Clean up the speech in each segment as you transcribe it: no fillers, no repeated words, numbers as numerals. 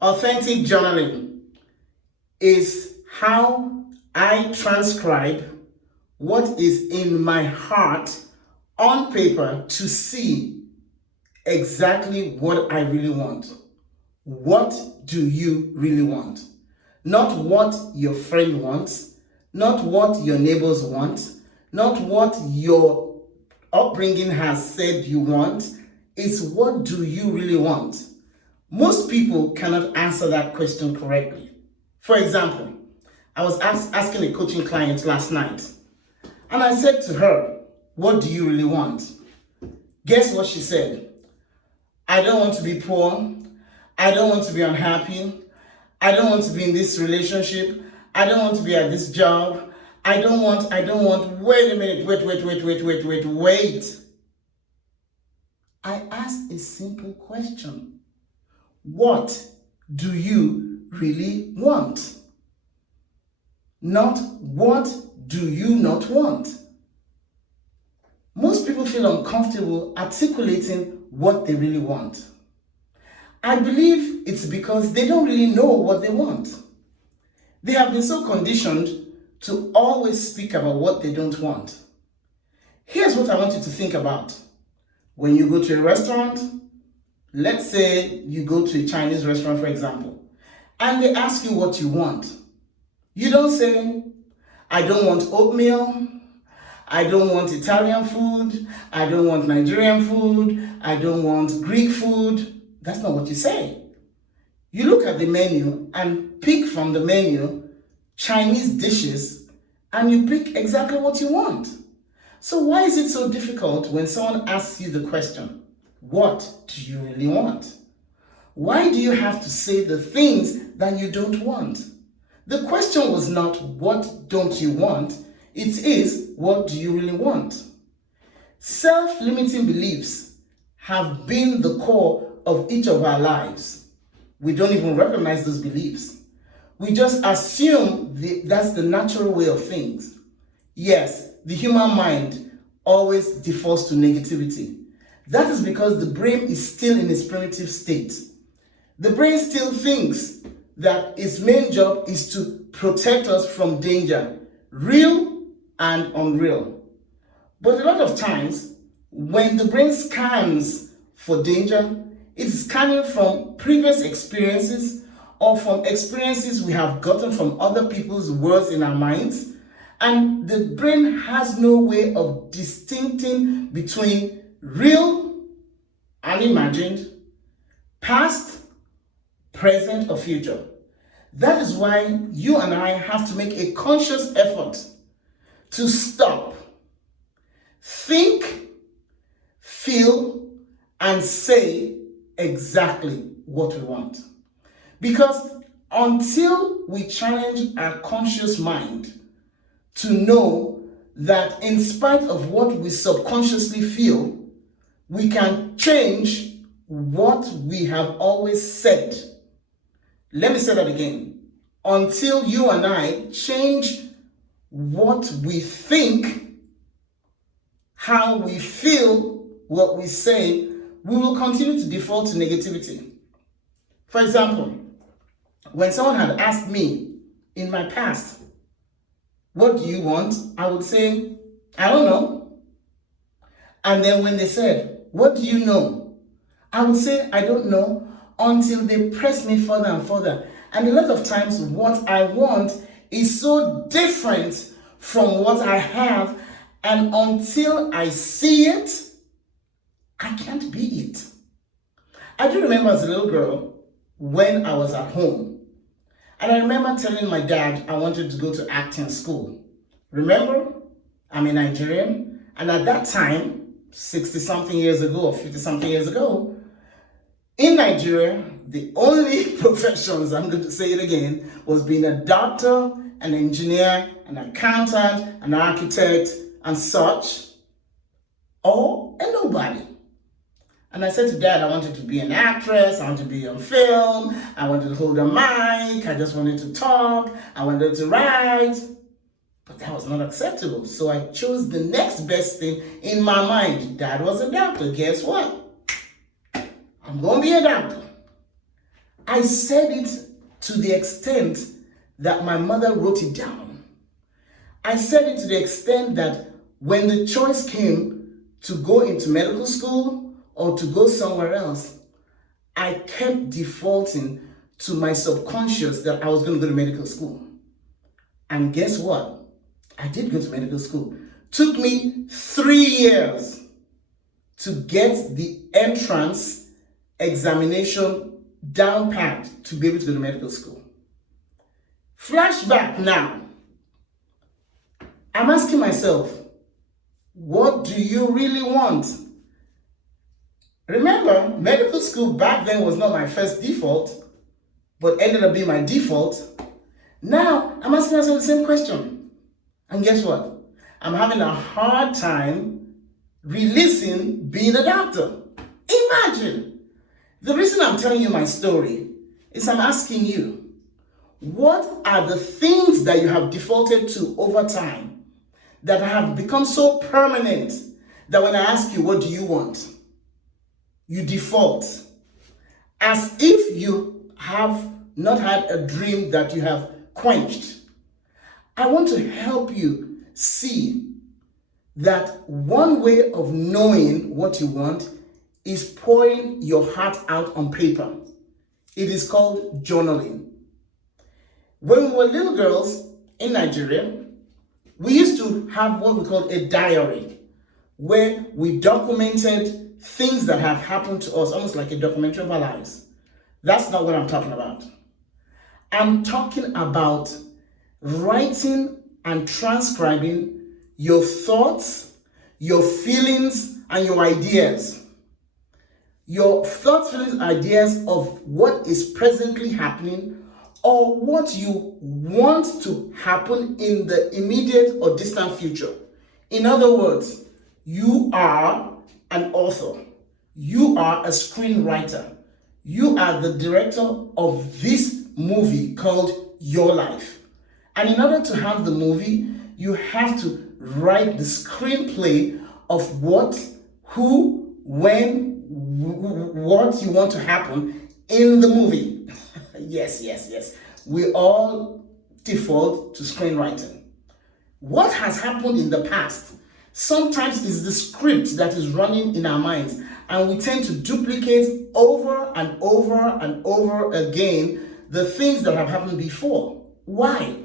Authentic journaling is how I transcribe what is in my heart on paper to see exactly what I really want. What do you really want? Not what your friend wants, not what your neighbors want, not what your upbringing has said you want. It's what do you really want? Most people cannot answer that question correctly. For example, I was asking a coaching client last night, and I said to her, what do you really want? Guess what she said? I don't want to be poor. I don't want to be unhappy. I don't want to be in this relationship. I don't want to be at this job. I don't want. Wait a minute. Wait. I asked a simple question. What do you really want? Not what do you not want? Most people feel uncomfortable articulating what they really want. I believe it's because they don't really know what they want. They have been so conditioned to always speak about what they don't want. Here's what I want you to think about. When you go to a restaurant, let's say you go to a Chinese restaurant, for example, and they ask you what you want. You don't say, I don't want oatmeal, I don't want Italian food, I don't want Nigerian food, I don't want Greek food. That's not what you say. You look at the menu and pick from the menu Chinese dishes, and you pick exactly what you want. So why is it so difficult when someone asks you the question, what do you really want? Why do you have to say the things that you don't want? The question was not, what don't you want? It is, what do you really want? Self-limiting beliefs have been the core of each of our lives. We don't even recognize those beliefs. We just assume that's the natural way of things. Yes, the human mind always defaults to negativity. That is because the brain is still in its primitive state. The brain still thinks that its main job is to protect us from danger, real and unreal. But a lot of times, when the brain scans for danger, it's scanning from previous experiences or from experiences we have gotten from other people's words in our minds. And the brain has no way of distincting between real and imagined, past, present, or future. That is why you and I have to make a conscious effort to stop, think, feel, and say exactly what we want. Because until we challenge our conscious mind to know that in spite of what we subconsciously feel, we can change what we have always said. Let me say that again. Until you and I change what we think, how we feel, what we say, we will continue to default to negativity. For example, when someone had asked me in my past, what do you want? I would say, I don't know. And then when they said, what do you know? I would say, I don't know, until they press me further and further. And a lot of times what I want is so different from what I have, and until I see it, I can't be it. I do remember as a little girl when I was at home, and I remember telling my dad I wanted to go to acting school. Remember, I'm a Nigerian, and at that time, 60-something years ago or 50-something years ago, in Nigeria, the only professions, I'm going to say it again, was being a doctor, an engineer, an accountant, an architect, and such, or a nobody. And I said to Dad, I wanted to be an actress, I wanted to be on film, I wanted to hold a mic, I just wanted to talk, I wanted to write. But that was not acceptable. So I chose the next best thing in my mind. Dad was a doctor. Guess what? I'm going to be a doctor. I said it to the extent that my mother wrote it down. I said it to the extent that when the choice came to go into medical school or to go somewhere else, I kept defaulting to my subconscious that I was going to go to medical school. And guess what? I did go to medical school. Took me 3 years to get the entrance examination down packed to be able to go to medical school. Flashback now. I'm asking myself, what do you really want? Remember, medical school back then was not my first default, but ended up being my default. Now, I'm asking myself the same question. And guess what? I'm having a hard time releasing being a doctor. Imagine. The reason I'm telling you my story is I'm asking you, what are the things that you have defaulted to over time that have become so permanent that when I ask you, what do you want? You default as if you have not had a dream that you have quenched. I want to help you see that one way of knowing what you want is pouring your heart out on paper. It is called journaling. When we were little girls in Nigeria, we used to have what we called a diary, where we documented things that have happened to us, almost like a documentary of our lives. That's not what I'm talking about. I'm talking about writing and transcribing your thoughts, your feelings, and your ideas. Your thoughts, feelings, ideas of what is presently happening or what you want to happen in the immediate or distant future. In other words, you are an author. You are a screenwriter. You are the director of this movie called Your Life. And in order to have the movie, you have to write the screenplay of what, who, when, what you want to happen in the movie. Yes. We all default to screenwriting. What has happened in the past sometimes is the script that is running in our minds, and we tend to duplicate over and over and over again the things that have happened before. Why?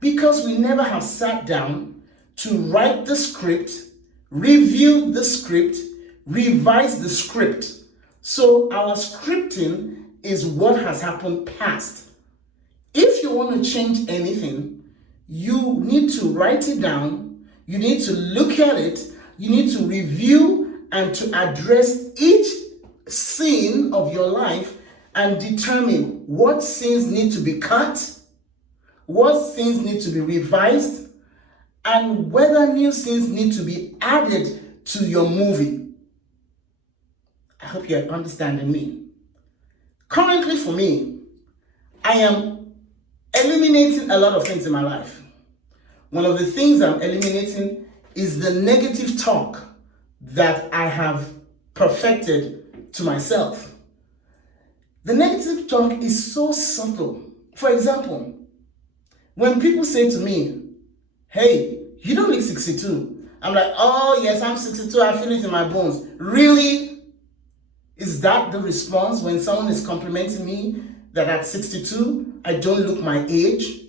Because we never have sat down to write the script, review the script, revise the script. So our scripting is what has happened past. If you want to change anything, you need to write it down, you need to look at it, you need to review and to address each scene of your life and determine what scenes need to be cut, what scenes need to be revised, and whether new scenes need to be added to your movie. I hope you're understanding me. Currently for me, I am eliminating a lot of things in my life. One of the things I'm eliminating is the negative talk that I have perfected to myself. The negative talk is so subtle. For example, when people say to me, hey, you don't look 62. I'm like, oh yes, I'm 62, I feel it in my bones. Really? Is that the response when someone is complimenting me that at 62, I don't look my age?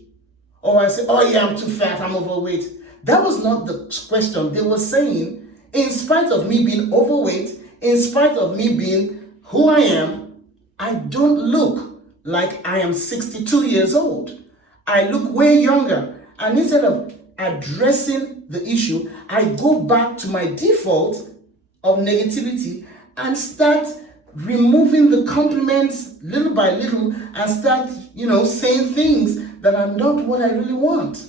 Or I say, oh yeah, I'm too fat, I'm overweight. That was not the question. They were saying, in spite of me being overweight, in spite of me being who I am, I don't look like I am 62 years old. I look way younger. And instead of addressing the issue, I go back to my default of negativity and start removing the compliments little by little and start, saying things that are not what I really want.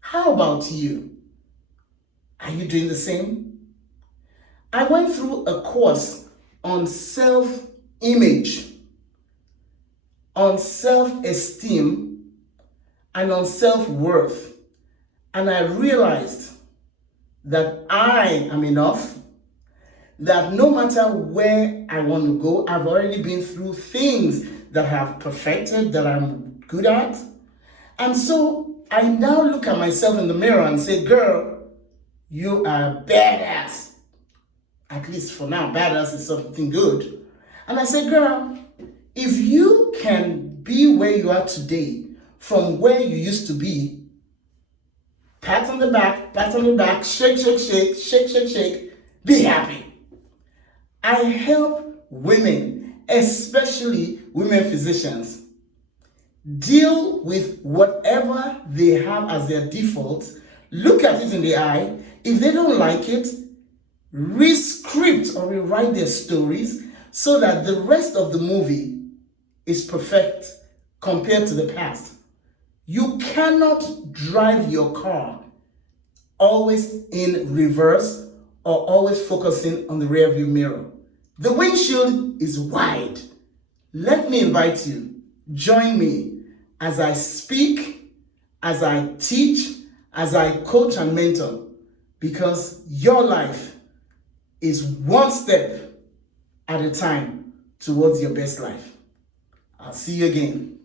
How about you? Are you doing the same? I went through a course on self-image, on self-esteem, and on self-worth. And I realized that I am enough, that no matter where I want to go, I've already been through things that I have perfected, that I'm good at. And so I now look at myself in the mirror and say, girl, you are badass. At least for now, badass is something good. And I say, girl, if you can be where you are today from where you used to be, pat on the back, shake, shake, shake, shake, shake, shake, be happy. I help women, especially women physicians, deal with whatever they have as their default, look at it in the eye. If they don't like it, re-script or rewrite their stories so that the rest of the movie is perfect compared to the past. You cannot drive your car always in reverse or always focusing on the rearview mirror. The windshield is wide. Let me invite you, join me as I speak, as I teach, as I coach and mentor, because your life is one step at a time towards your best life. I'll see you again.